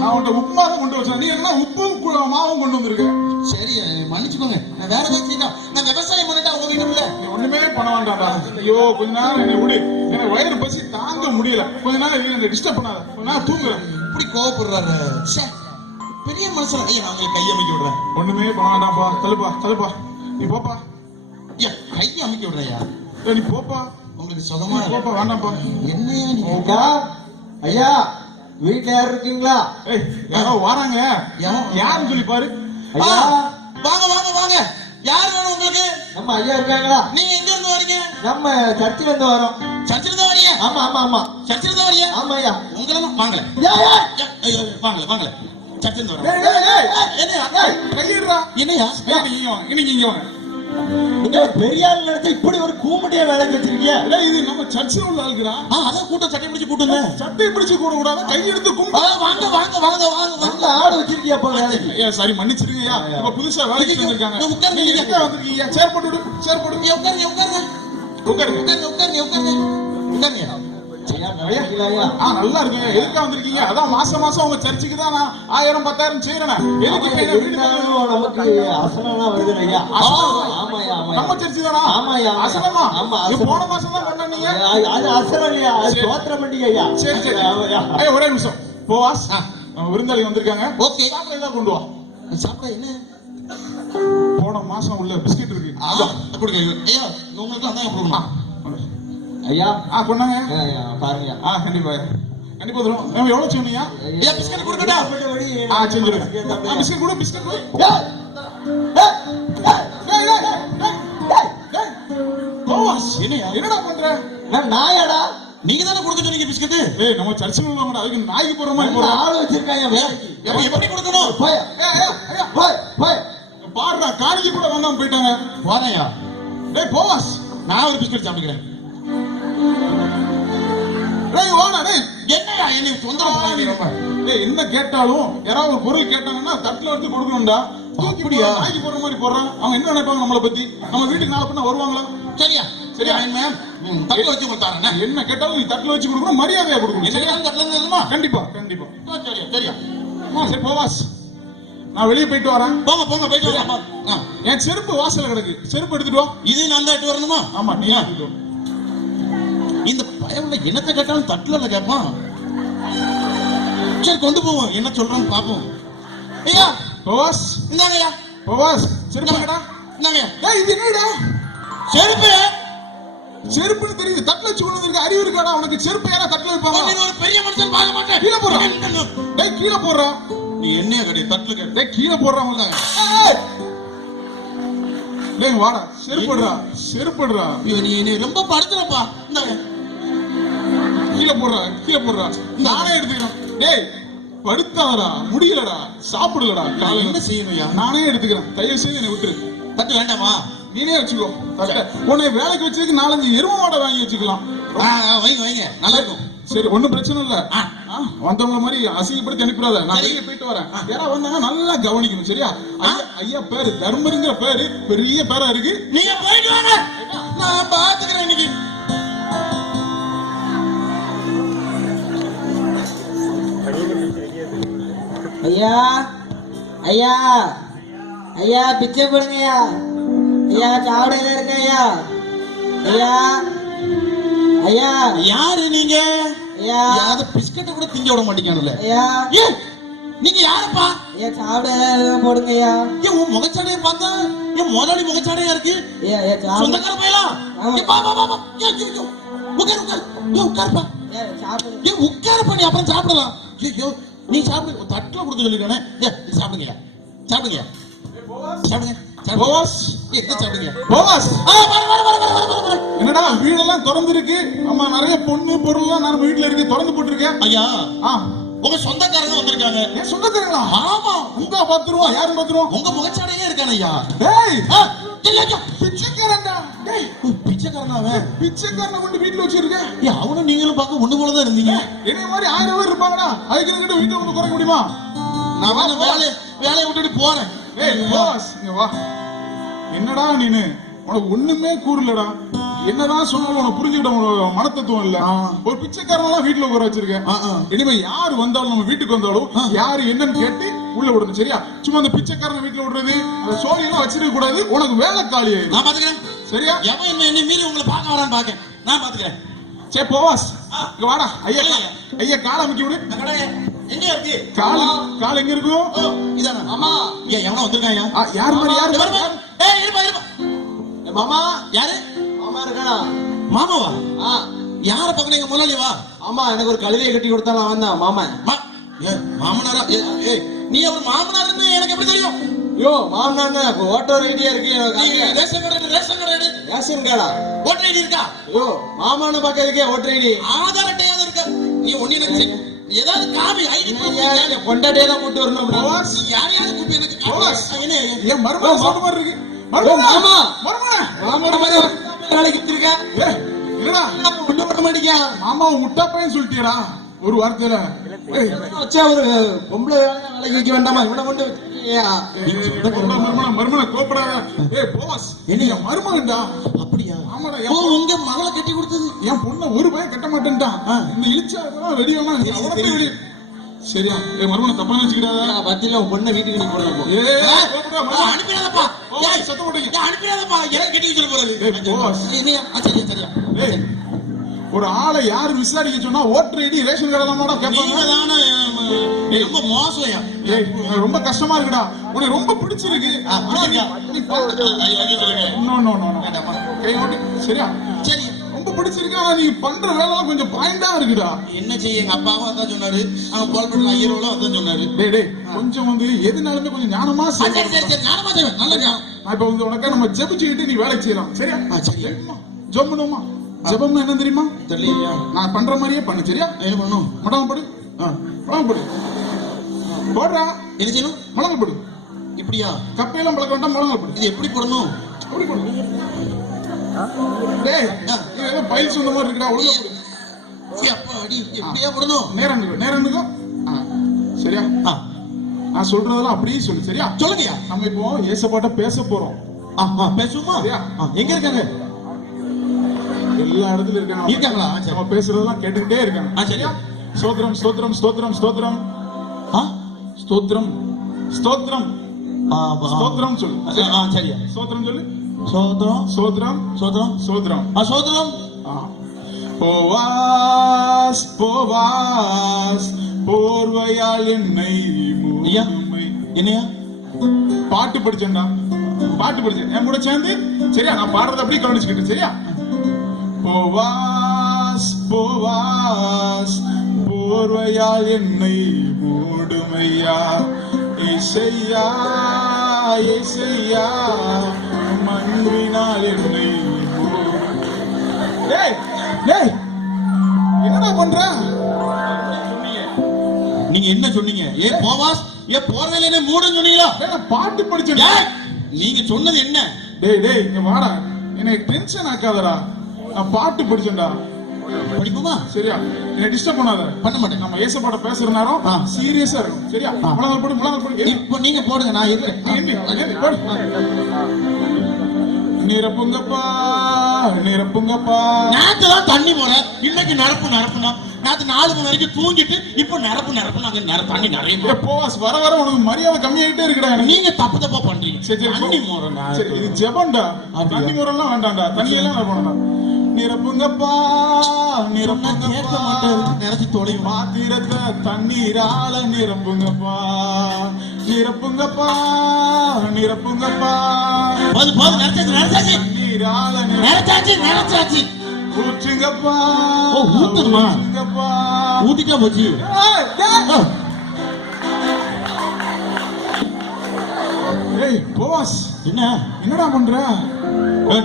நான் உன்கிட்ட உப்புமா தான் கொண்டு வச்சேன். நீ என்ன உப்பும் மாவும் கொண்டு வந்திருக்க? சரி மன்னிச்சுக்கோங்க, நான் வேற ஏதாவது செய்யலாம். நான் விவசாயம் பண்ணிட்டா உங்க வீட்டுக்குள்ள நீ ஒண்ணுமே பண்ண வேண்டாம்டா. ஐயோ கொஞ்ச நேரம் என்னை விடு, எனக்கு வயிறு பசி தாங்க முடியல. கொஞ்ச நேரம் என்ன டிஸ்டர்ப் பண்ணாத, கொஞ்ச நேரம் தூங்குறேன். இப்படி கோவப்படுறாரு பெரிய மனுஷன். ஐயா நான் உங்களுக்கு கை அமைக்க விடுறேன். ஒண்ணுமே பண்ண வேண்டாம்ப்பா, தள்ளுப்பா தள்ளுப்பா, நீ போப்பா. ஐயா கை அமைக்க விடுறையா? நீ போப்பா, உங்களுக்கு சுகமா போப்பா. வேண்டாம்ப்பா. என்னையா நீ? ஐயா வீட்டுல யாரும் இருக்கீங்களா? ஏய் யாரோ வராங்க, யாருன்னு சொல்லி பாரு. ஐயா வாங்க வாங்க வாங்க. யார் வேணும் உங்களுக்கு? நம்ம ஐயா இருக்காங்களா? நீங்க எங்க இருந்து வரீங்க? நம்ம சர்ச்சில இருந்து வரோம். சர்ச்சில இருந்து வரீங்க? ஆமா ஆமா ஆமா. சர்ச்சில இருந்து வரீங்க? ஆமா ஐயா. உங்களெல்லாம் வாங்கல. வாங்கல வாங்கல. சர்ச்சில இருந்து வரோம். என்னையா கையிடுறா. என்னையா? இன்னைக்கு இங்க வாங்க. நீங்க பெரிய ஆள் நினைச்சு இப்படி ஒரு கூமுட்டிய வேலை வச்சிருக்கீங்க. இது நம்ம சர்ச்சில் உள்ள ஆளுக்குறா. அதான் கூட்டம் சட்டை பிடிச்சு கூட்டுங்க. சட்டை பிடிச்சு கூட கூடாது, கையெடுத்து கும்பிடு. வாங்க வாங்க வாங்க வாங்க நல்ல ஆள் வச்சிருக்கியா அப்ப வேலைக்கு? ஐயா சாரி மன்னிச்சிருங்கய்யா, இப்ப புதுசா வேலைக்கு வந்திருக்காங்க. நீங்க எங்க வந்திருக்கீங்க? சேர் போட்டு விடு, சேர் போட்டு விடு. உட்காருங்க உட்காருங்க உட்காருங்க உட்காருங்க உட்காருங்க உட்காருங்க. ஐயா நல்லா இருக்குங்க. எதுக்கா வந்திருக்கீங்க? அதான் மாசம் மாசம் உங்க சர்ச்சுக்கு தான் நான் 1000 10,000 செய்யறேன். எதுக்கு நமக்கு அசனம்லாம் வருது ஐயா. ஆமா ஐயா ஆமா. நம்ம சர்ச்சு தானா? ஆமா ஐயா. அசனமா? ஆமா போன மாசம் தான் கொண்டாடுனீங்க. அது அசனம் ஐயா, அது சோத்திர பண்டிகை ஐயா. சரி சரி. ஐயா ஒரே நிமிஷம். போவாஸ், நம்ம விருந்தாளி வந்திருக்காங்க. ஓகே சாப்பிட ஏதாவது கொண்டு வா. சாப்பிட என்ன? போன மாசம் உள்ள பிஸ்கட் இருக்கு. கொடுங்க ஐயா. உங்களுக்கு தான் கொடுக்கணும் ஐயா. கொண்டாங்க பாருங்க. கண்டிப்பா கண்டிப்பா தரும். நம்ம எவ்வளவு சொன்னீங்க? ஐயா பிஸ்கட் கொடுக்கடா. செஞ்சிருங்க. பிஸ்கட் கொடு, பிஸ்கட் கொடு. போவாஸ் என்னடா பண்ற? நான் நாயாடா? நீங்க தானே கொடுக்க சொன்னீங்க பிஸ்கட். ஏய் நம்ம சர்ச்சில் உள்ளவங்க அதுக்கு நாய்க்கு போற மாதிரி போற ஆள் வச்சிருக்காங்க வேலைக்கு. எப்படி கொடுக்கணும்? போய் போய் போய் பாடுறா, காணிக்கு கூட வந்தாம போயிட்டாங்க. வாரையா? டேய் போவாஸ், நான் ஒரு பிஸ்கட் சாப்பிட்டுக்கிறேன். டேய் வாடா டேய். என்னையா என்னை தொந்தரவு பண்ணாதீங்க. டேய் என்ன கேட்டாலும் யாராவது ஒரு பொருள் கேட்டாங்கன்னா தட்டுல எடுத்து கொடுக்கணும்டா. அப்படியா? நாய்க்கு போற மாதிரி போறான். அவங்க என்ன நினைப்பாங்க நம்மளை பத்தி? நம்ம வீட்டுக்கு நாளை பண்ண வருவாங்களா? சரியா சரியா மேம். தட்டுல வச்சு கொடுத்தாங்க. என்ன கேட்டாலும் நீ தட்டுல வச்சு கொடுக்கணும், மரியாதையா கொடுக்கணும். சரியா? தட்டுல இருந்துமா? கண்டிப்பா கண்டிப்பா. சரியா சரியா. சரி போவாஸ், நான் வெளியே போயிட்டு வரேன். போங்க போங்க போயிட்டு வரலாம். என் செருப்பு வாசல்ல கிடக்கு, செருப்பு எடுத்துட்டு வா. இது நான் தான் எடுத்து வரணுமா? ஆமா நீ எடுத்துட்டு வா. இந்த பயவுல என்னத்தை கேட்டாலும் தட்டுல கேட்பான். சரி கொண்டு போவோம், என்ன சொல்றான்னு பாப்போம். ஐயா போவாஸ், இந்தாங்கய்யா. போவாஸ் செருப்பு கடா. இந்தாங்கய்யா. டேய் இது என்னடா? செருப்பு. செருப்புன்னு தெரியுது, தட்டுல வச்சு கொண்டு வந்திருக்க. அறிவு இருக்காடா உனக்கு? செருப்பு யாரா தட்டுல வைப்பாங்க? நீ ஒரு பெரிய மனுஷன் பார்க்க மாட்டேன். கீழே போடுறா. டேய் கீழே போடுறா. நீ என்னைய கட்டி தட்டுல கட்டி. டேய் கீழே போடுறா உங்களுக்கு. டேய் வாடா, செருப்புடுறா செருப்புடுறா. நீ ரொம்ப படுத்துறப்பா. இந்தாங்க கீழே போடுறா, கீழே போடுறா. நானே எடுத்துக்கிறேன். டேய் படுத்தாதடா, முடியலடா, சாப்பிடலடா. காலையில என்ன செய்யணும்யா? நானே எடுத்துக்கிறேன். தயவு செய்து என்னை விட்டுரு. தட்டு வேண்டாமா? நீனே வச்சுக்கோ. உன்னை வேலைக்கு வச்சதுக்கு 4-5 எரும மாடை வாங்கி வச்சுக்கலாம். வைங்க வைங்க, நல்லா இருக்கும். சரி ஒண்ணும் பிரச்சனை இல்ல. வந்தவங்க மாதிரி அசிங்கப்படுத்தி அனுப்பிடாத. நான் வெளியே போயிட்டு வரேன். யாரா வந்தாங்க நல்லா கவனிக்கணும். சரியா? ஐயா பேரு தர்மருங்கிற பேரு பெரிய பேரா இருக்கு. நீங்க போயிட்டு வாங்க, நான் பாத்துக்கிறேன். இன்னைக்கு ஐயா ஐயா ஐயா பிச்சை போடுங்கய்யா. ஐயா சாவடையில இருக்க ஐயா. ஐயா ஐயா யாரு நீங்க? ஐயா யாரு பிஸ்கட்டை கூட திங்க விட மாட்டீங்கல்ல? ஐயா நீங்க யாருப்பா? ஐயா சாவடையில போடுங்க ஐயா. ஏன் உன் முகச்சாடையை பார்த்தா என் முதலாளி முகச்சாடையா இருக்கு. ஐயா ஐயா சொந்தக்கார பையலா? பா பா பா உட்கார் உட்கார் உட்கார்ப்பா. ஏன் உட்காரப்பா, நீ அப்புறம் சாப்பிடலாம். ஐயோ நீ சாப்பிடு, தட்டுல கொடுத்து சொல்லிருக்கானே. சாப்பிடுங்க சாப்பிடுங்க சாப்பிடுங்க. போவாஸ் எடுத்து சாப்பிடுங்க. போவாஸ் வர என்னடா வீடெல்லாம் திறந்து இருக்கு. ஆமா நிறைய பொண்ணு பொருள்லாம் நம்ம வீட்டுல இருக்கு, திறந்து போட்டுருக்க. ஐயா உங்க சொந்தக்காரங்க வந்திருக்காங்க. ஏன் சொந்தக்காரங்களா? ஆமா. உங்க பாத்துருவோம், யாரும் பாத்துருவோம். உங்க முகச்சாடையிலே இருக்கான ஐயா. டேய் இல்லையா பிச்சைக்காரன்டா. டேய் பிச்சைக்காரனா அவன்? பிச்சைக்காரனை கொண்டு வீட்டுல வச்சிருக்க. அவனும் நீங்களும் பார்க்க ஒண்ணு போலதான் இருந்தீங்க. என்னைய மாதிரி 1000 பேர் இருப்பாங்கடா. அதுக்கு கிட்ட வீட்டுல வந்து குறைக்க முடியுமா? நான் வேலையை விட்டுட்டு போறேன். ஏய் போவாஸ் இங்க வா. என்னடா நீனு? உனக்கு ஒண்ணுமே கூறலடா. என்னதான் சொன்னாலும் உனக்கு புரிஞ்சுக்கிட்ட ஒரு மனத்தத்துவம் இல்ல. ஒரு பிச்சைக்காரன் எல்லாம் வீட்டுல உட்கார வச்சிருக்கேன். இனிமே யாரு வந்தாலும் நம்ம வீட்டுக்கு வந்தாலும் யாரு என்னன்னு கேட்டு உள்ள விடணும், சரியா? சும்மா அந்த பிச்சைக்காரன் வீட்டுல விடுறது அந்த சோழி எல்லாம் வச்சிருக்க கூடாது. உனக்கு வேலை காலி ஆயிடும். நான் பாத்துக்கிறேன், சரியா? எவன் என்ன மீறி உங்களை பார்க்க வரான்னு பாக்க நான் பாத்துக்கிறேன். சரி போவாஸ், இங்க வாடா. ஐயா காலை அமைக்க விடு. எங்க இருக்கு கால் எங்க இருக்கும்? இதானா? ஆமா. ஏன் எவனோ வந்திருக்காயா? யார் மாதிரி யாரு? ஏய் இருப்பா இருப்பா. மாமா யாரு? மாமா இருக்கானா? மாமாவா? யார பக்கறீங்க? முதலாளி வா. ஆமா, எனக்கு ஒரு கழுதையை கட்டி கொடுத்தாலும் அவன் தான் மாமன். மாமனாரா? ஏய் நீ அவர் மாமனார்னு எனக்கு எப்படி தெரியும்? ஐயோ மாமனா ஓட்டர் ஐடியா இருக்கு. ரேஷன் கடை ரேஷன் கார்டா? ஓட்டர் ஐடி இருக்கா? ஐயோ மாமான பக்கம் இருக்கே ஓட்டர் ஐடி. ஆதார் அட்டையாவது இருக்கா? நீ ஒண்ணு எனக்கு ஏதாவது காமி ஐடி கொண்டாடியே தான் கூட்டு வரணும். யாரையாவது கூப்பி எனக்கு போவாஸ். என்ன ஏன் மர்மம் சொல்ற மாதிரி இருக்கு? மாமா மர்மம் மாதிரி வேலைக்கு வச்சிருக்க. என்னடா ஒண்ணு பண்ண மாட்டீங்க. மாமா முட்டா பையன் சொல்லிட்டியடா ஒரு வார்த்தையில. வச்சா ஒரு பொம்பளை வேலைக்கு வைக்க வேண்டாமா? இவனை கொண்டு மர்மன கோப்படாத. ஏய் போவாஸ், என்னைய மர்மன்டா. அப்படியா? ஆமாடா. உங்க மகளை கட்டி கொடுத்தது என் பொண்ண ஒரு பையன் கட்ட மாட்டேன்டான். இந்த இழிச்சா வெடியோனா அவனே வெடி. சரியா? ஏய் மர்மன தப்பா நினைச்சுக்கிடாத. பத்தில உன் பொண்ணை வீட்டுக்கு நீ போறப்போ. ஏய் கோப்படா அனுப்பிடாதப்பா. ஏய் சத்தம் போடுங்க. அனுப்பிடாதப்பா. எனக்கு கட்டி வச்சிர போறது. ஏய் போவாஸ். என்னையா? சரியா சரியா. ஏய் ஒரு ஆளை யாரு விசாரிக்க சொன்னா ஓட்டர் ஐடி ரேஷன் கார்டு தான் கேட்பாங்க. நீங்க தான ரொம்ப மோசம்யா. ஏய் ரொம்ப கஷ்டமா இருக்குடா. உனக்கு ரொம்ப பிடிச்சிருக்கு. நீ சொல்லுங்க. நோ நோ நோ கை ஓடி. சரியா? சரி ரொம்ப பிடிச்சிருக்கு. ஆனா நீ பண்ற வேலை கொஞ்சம் பாயிண்டா இருக்குடா. என்ன செய்ய? எங்க அப்பாவும் அதான் சொன்னாரு. அவங்க கோல்பேட்ல ஐயரோட அதான் சொன்னாரு. டேய் கொஞ்சம் வந்து எதுனாலுமே கொஞ்சம் ஞானமா சரி சரி சரி ஞானமா செய்வேன். நல்லது. நான் இப்ப வந்து உனக்கு நம்ம ஜெபிச்சுக்கிட்டு நீ வேலை செய்யலாம். சரியா? சரியா. ஜெபம் பண்ணுமா? ஜெபம்னா என்ன தெரியுமா? தெரியலையா? நான் பண்ற மாதிரியே பண்ணு. சரியா? என்ன பண்ணும்? மடங்கு படு. மடங்கு படு. போடுறா. என்ன செய்யணும்? மடங்கு படு. இப்படியா? கப்பையெல்லாம் பழக்க வேண்டாம். மடங்கு படு. இது எப்படி போடணும்? அப்படி படு. டேய் இது ஏதோ பைல் சொந்த மாதிரி இருக்குடா. ஒழுங்கா படு. அப்பா அடி எப்படியா போடணும்? நேரம் நிக்கோ. சரியா? நான் சொல்றதெல்லாம் அப்படியே சொல்லு. சரியா? சொல்லுங்கயா. நம்ம இப்போ ஏசப்பாட்ட பேச போறோம். பேசுமா? சரியா? எங்க இருக்காங்க? எல்லா இடத்துல இருக்காங்க. இருக்காங்களா? நம்ம பேசுறதெல்லாம் கேட்டுக்கிட்டே இருக்காங்க. சரியா? ஸ்தோத்திரம் ஸ்தோத்திரம் ஸ்தோத்திரம் ஸ்தோத்திரம் ஸ்தோத்திரம் ஸ்தோத்திரம் ஸ்தோத்திரம் சொல்லு. சரியா? ஸ்தோத்திரம் சொல்லு. சோதரம் ஸ்தோத்திரம் சோதரம் ஸ்தோத்திரம் சோதரம். போவாஸ் போவாஸ் போர்வையால் என்னை மூடுமை. என்னையா? பாட்டு படிச்சேன்டா. பாட்டு படிச்சேன் என் கூட சேர்ந்து. சரியா? நான் பாடுறத அப்படியே கவனிச்சுக்கிட்டு. சரியா? போவாஸ் போவாஸ் போர்வையால் என்னை மூடுமையா. இசையா இசையா மன்றினால் என்னை என்னடா பண்ற? நீங்க என்ன சொன்னீங்க? ஏ போவாஸ் ஏ போர்வையில என்ன மூடுன்னு சொன்னீங்களா? பாட்டு படிச்சேன். நீங்க சொன்னது என்ன? டேய் இங்க வாடா. என்னை டென்ஷன் ஆக்காதடா. நான் பாட்டு படிச்சேன்டா. படிக்குமா? சரியா? என்ன டிஸ்டர்ப் பண்ணாத. பண்ண மாட்டேன். நம்ம ஏசப்பாட்ட பேசுற நேரம் சீரியஸா இருக்கும். சரியா? முழங்கால் போடு. இப்போ நீங்க போடுங்க. நான் இருக்கேன். நிரப்புங்கப்பா நிரப்புங்கப்பா. நேத்து தான் தண்ணி போற. இன்னைக்கு நிரப்புனா. நேத்து 4 மணி வரைக்கும் தூங்கிட்டு இப்போ நிரப்புனாங்க. தண்ணி நிறைய போவாஸ். வர வர உனக்கு மரியாதை கம்மியாயிட்டே இருக்குடா. நீங்க தப்பா பண்றீங்க. சரி தண்ணி மோறனா. சரி இது ஜெபம்டா. தண்ணி மோறலாம் வேண்டாம்டா. தண்ணி எல்லாம் நிரப்பணும்டா. நிரப்புங்கப்பா நிரப்புங்கப்பா. நினைச்சு தொலையும் மாத்திரத்தை தண்ணீரால நிரப்புங்கப்பா நிரப்புங்கப்பா நிரப்புங்கப்பா. தண்ணீரால நினைச்சாச்சு. ஊற்றுங்கப்பா. ஊத்துமா? ஊட்டிக்கா போச்சு. ஏய் போவாஸ் என்னடா பண்ற?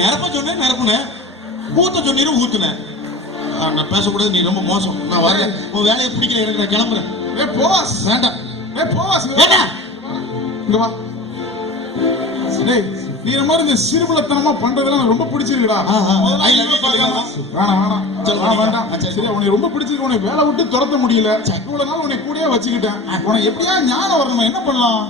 நிரப்ப சொன்னேன் நிரப்புனேன். ஊத்த சொன்னீரு ஊத்துனேன். நான் பேசக்கூடாது. நீ ரொம்ப மோசம். நான் வரேன். உன் வேலையை பிடிக்கல. எனக்கு நான் கிளம்புறேன். ஏ போவாஸ் வேண்டாம். ஏ போவாஸ் வேண்டாம். இங்க வா. டேய் நீ இந்த மாதிரி இந்த சிறுபலத்தனமா பண்றதெல்லாம் ரொம்ப பிடிச்சிருக்குடா. வேணாம். சரியா? உன்னை ரொம்ப பிடிச்சிருக்கு. உன்னை வேலை விட்டு துரத்த முடியல. இவ்வளவு நாள் உன்னை கூடயே வச்சுக்கிட்டேன். உனக்கு எப்படியா ஞானம் வரணும்? என்ன பண்ணலாம்?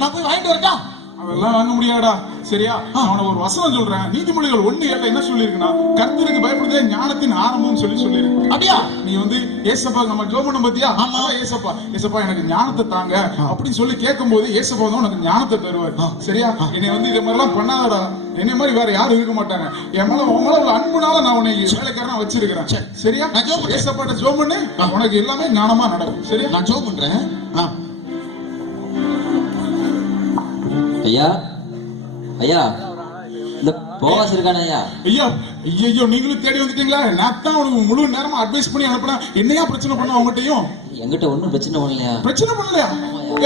நான் போய் வாங்கிட்டு வரட்டா? அதெல்லாம் வாங்க முடியாடா. சரியா, நான் உனக்கு ஒரு வசனம் சொல்றேன். நீதிமொழிகள் 1:7 என்ன சொல்லியிருக்குன்னா, கர்த்தருக்கு பயப்படுதே ஞானத்தின் ஆரம்பம் சொல்லியிருக்கு. அப்படியா? நீ வந்து ஏசப்பா நம்ம ஜெபம் பண்ண பத்தியா? ஆமா, ஏசப்பா எனக்கு ஞானத்தை தாங்க அப்படின்னு சொல்லி கேட்கும்போது ஏசப்பா தான் உனக்கு ஞானத்தை தருவார். சரியா, என்னை வந்து இதே மாதிரி எல்லாம் பண்ணாதடா, என்னை மாதிரி வேற யாரும் இருக்க மாட்டாங்க. என் மேல உன் மேல உள்ள அன்புனால நான் உன்னை வேலைக்காரனா வச்சிருக்கிறேன். சரியா, ஏசப்பாட்ட ஜெபம் பண்ணு, உனக்கு எல்லாமே ஞானமா நடக்கும். சரியா, நான் ஜெபம் பண்றேன். ஐயா ஐயா, இந்த போவாஸ் இருக்கானே ஐயா? ஐயா ஐயோ, நீங்களும் தேடி வந்துட்டீங்களா? நான் தான் உனக்கு முழு நேரமா அட்வைஸ் பண்ணி அனுப்புறேன். என்னையா பிரச்சனை பண்ண அவங்ககிட்டயும்? என்கிட்ட ஒண்ணும் பிரச்சனை பண்ணலையா? பிரச்சனை பண்ணலையா?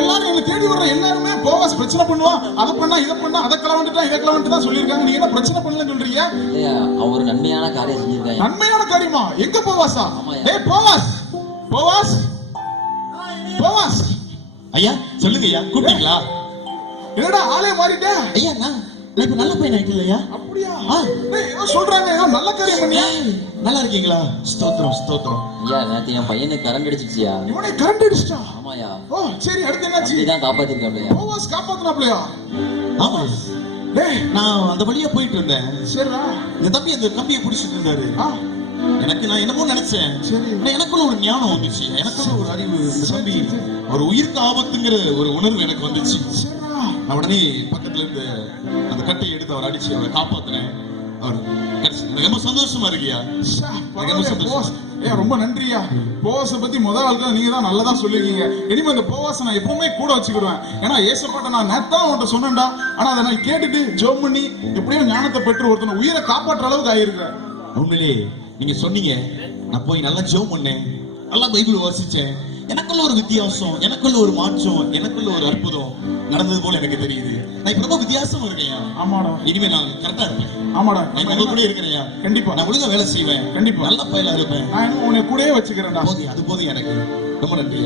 எல்லாரும் என்ன தேடி வர்ற எல்லாருமே போவாஸ் பிரச்சனை பண்ணுவான், அதை பண்ணா இதை பண்ணா, அதை கிளம்பிட்டுதான் இதை கிளம்பிட்டு தான் சொல்லியிருக்காங்க. நீங்க என்ன பிரச்சனை பண்ணலன்னு சொல்றீங்க? இல்லையா, அவர் ஒரு நன்மையான காரியம் செஞ்சிருக்காங்க. நன்மையான காரியமா? எங்க போவாஸா? டேய் போவாஸ், போவாஸ், போவாஸ். ஐயா சொல்லுங்க ஐயா, கூப்பிட்டீங்களா? என்னடா ஆளே மாறிட்ட? ஐயா நான் இப்ப நல்ல பையன் ஆயிட்டு இல்லையா? அப்படியா? டேய் ஏதோ சொல்றாங்க, ஏதோ நல்ல காரியம் பண்ணியா? நல்லா இருக்கீங்களா? ஸ்தோத்திரம் ஸ்தோத்திரம். ஐயா, நேத்து என் பையனுக்கு கரண்ட் அடிச்சிச்சியா? இவனே கரண்ட் அடிச்சிட்டா? ஆமாயா. ஓ சரி, அடுத்து என்னாச்சு? இதான் காப்பாத்திருக்காப்லையா? போவாஸ் காப்பாத்துனாப்லையா? ஆமா. டேய் நான் அந்த வழியா போயிட்டு இருந்தேன். சரிடா. இந்த தம்பி அந்த கம்பியை பிடிச்சிட்டு இருந்தாரு. எனக்கு நான் என்னமோ நினைச்சேன். சரி. எனக்குள்ள ஒரு ஞானம் வந்துச்சு, எனக்குள்ள ஒரு அறிவு. இந்த தம்பி ஒரு உயிருக்கு ஆபத்துங்கிற ஒரு உணர்வு எனக்கு வந்துச்சு. நான் உடனே பக்கத்துல இருந்து அந்த கட்டையை எடுத்து அவர் அடிச்சு அவரை காப்பாத்தினேன். அவர் எனக்கு ரொம்ப சந்தோஷமா இருக்கியா? ரொம்ப நன்றியா. போவாச பத்தி முதல் ஆளுக்கு நீங்க தான் நல்லதா சொல்லிருக்கீங்க. இனிமே இந்த போவாச நான் எப்பவுமே கூட வச்சுக்கிடுவேன். ஏன்னா ஏசப்பாட்ட நான் நேத்தான் அவன்கிட்ட சொன்னேன்டா, ஆனா அதை நான் கேட்டுட்டு ஜோம் பண்ணி எப்படியும் ஞானத்தை பெற்று ஒருத்தனை உயிரை காப்பாற்ற அளவுக்கு ஆயிருக்கேன். உண்மையிலே நீங்க சொன்னீங்க, நான் போய் நல்லா ஜோம் பண்ணேன், நல்லா பைபிள் வாசிச்சேன். எனக்குள்ள ஒரு வித்தியாசம், எனக்குள்ள ஒரு மாற்றம், எனக்குள்ள ஒரு அற்புதம் நடந்தது போல எனக்கு தெரியுது. நான் இப்ப ரொம்ப வித்தியாசமா இருக்கேன். ஆமாடா, இனிமே நான் கரெக்டா இருப்பேன். ஆமாடா, நான் உங்க கூட இருக்கிறேன். கண்டிப்பா நான் ஒழுங்கா வேலை செய்வேன். கண்டிப்பா நல்ல பையலா இருப்பேன். நான் உன்னை கூடயே வச்சுக்கிறேன்டா. அது போதும் எனக்கு. ரொம்ப நன்றி.